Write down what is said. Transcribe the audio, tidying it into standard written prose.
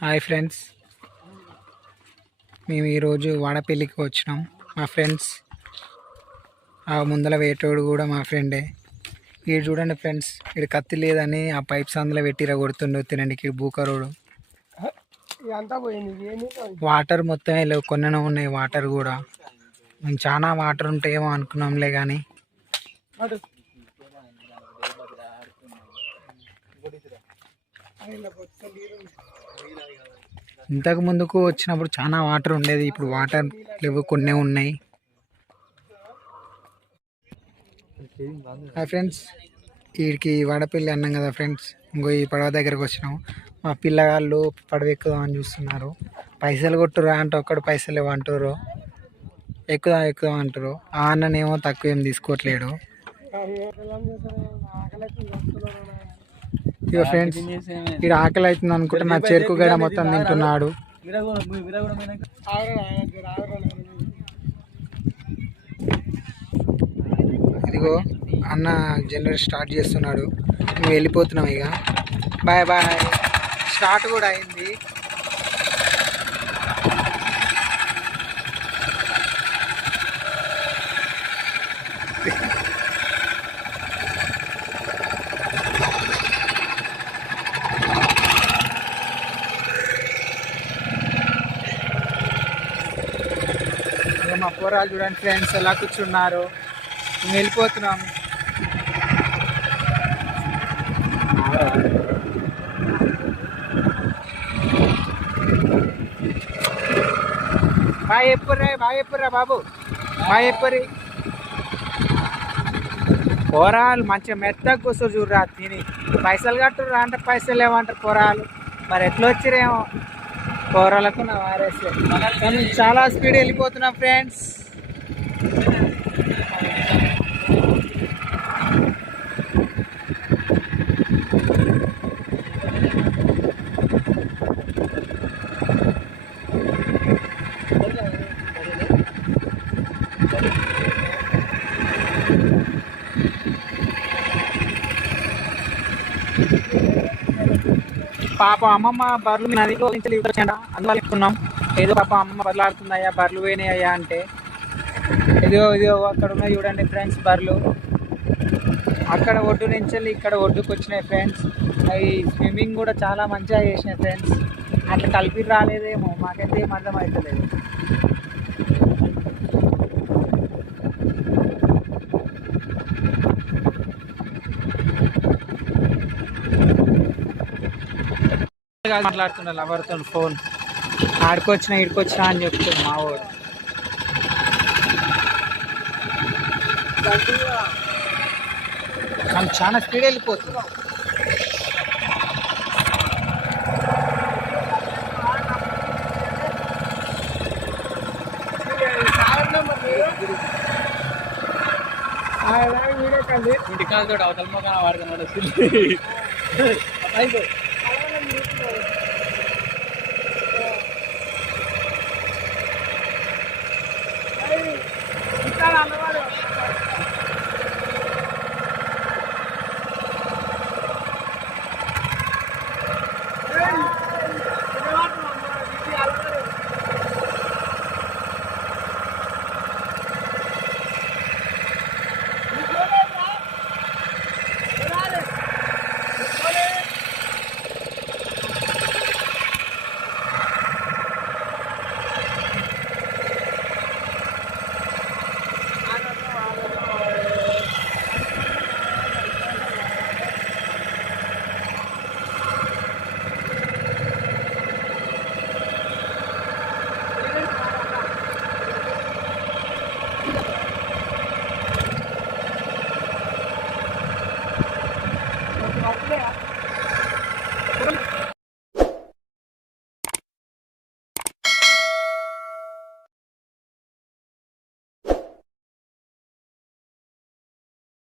Hi friends, మేము ఈరోజు వాడపల్లికి వచ్చినాం. మా ఫ్రెండ్స్ ఆ ముందల వేటోడు కూడా మా ఫ్రెండే. ఇక్కడ చూడండి ఫ్రెండ్స్, ఇక్కడ కత్తి లేదని ఆ పైప్స్ అందులో పెట్టిరా కొడుతుండో తినండి. ఇక్కడ బూకరోడు వాటర్ మొత్తం లేవు, కొన్ననే ఉన్నాయి. వాటర్ కూడా మేము చాలా వాటర్ ఉంటాయేమో అనుకున్నాంలే కానీ ఇంతకు ముందుకు వచ్చినప్పుడు చాలా వాటర్ ఉండేది. ఇప్పుడు వాటర్ లేవు, కొన్ని ఉన్నాయి. హాయ్ ఫ్రెండ్స్, వీడికి వాడపల్లి అన్నాం కదా ఫ్రెండ్స్. ఇంకో ఈ పడవ దగ్గరకు వచ్చినాం. మా పిల్లగాళ్ళు పడవ ఎక్కుదామని చూస్తున్నారు. పైసలు కొట్టురా అంటే ఒక్కడు పైసలు ఇవ్వంటారు, ఎక్కుదాం అంటారు. ఆ అన్ననేమో తక్కువ ఏం తీసుకోవట్లేడు. ఇక ఫ్రెండ్స్, ఇక్కడ ఆకలి అవుతుంది అనుకుంటే నా చెరుకు గడ మొత్తం తింటున్నాడు. ఇదిగో అన్న జనరేటర్ స్టార్ట్ చేస్తున్నాడు. మేము వెళ్ళిపోతున్నాం. ఇక బాయ్ బాయ్. స్టార్ట్ కూడా అయింది. మా పోరాలు చూడండి ఫ్రెండ్స్ ఎలా కూర్చున్నారు. మేము వెళ్ళిపోతున్నాం. బాయ్ ఎప్పుర్రా బాబు, బాయ్ ఎప్పురి. పోరాలు మంచిగా మెత్తగా కూర్చొని చూడరా తిని. పైసలు కట్టుర్రా అంటే పైసలు లేవంటారు పోరాలు. మరి ఎట్లా వచ్చిరేమో పోరాలకు నా వారేస్తే. కానీ చాలా స్పీడ్ వెళ్ళిపోతున్నాం ఫ్రెండ్స్. పాప అమ్మమ్మ బర్రెలు నదిలో అందువల్ల ఏదో పాప అమ్మమ్మ బర్రెలు ఆడుతుందయ్యా, బర్రెలు పోయినాయ్యా అంటే ఇదిగో అక్కడ ఉన్నాయి చూడండి ఫ్రెండ్స్ బర్రెలు. అక్కడ ఒడ్డు నుంచి ఇక్కడ ఒడ్డుకు వచ్చినాయి ఫ్రెండ్స్. అవి స్విమ్మింగ్ కూడా చాలా మంచిగా చేసినాయి ఫ్రెండ్స్. అట్లా కలిపి రాలేదేమో, మాకైతే ఏం అర్థం అవుతలేదు. మాట్లాడుతున్నా ఎవరితో ఫోన్ ఆడుకొచ్చినా అని చెప్తుంది మా వాడు. మనం చాలా స్పీడ్ వెళ్ళిపోతుంది. ఇంటికాలతో అవతల వాడుతున్నాడు.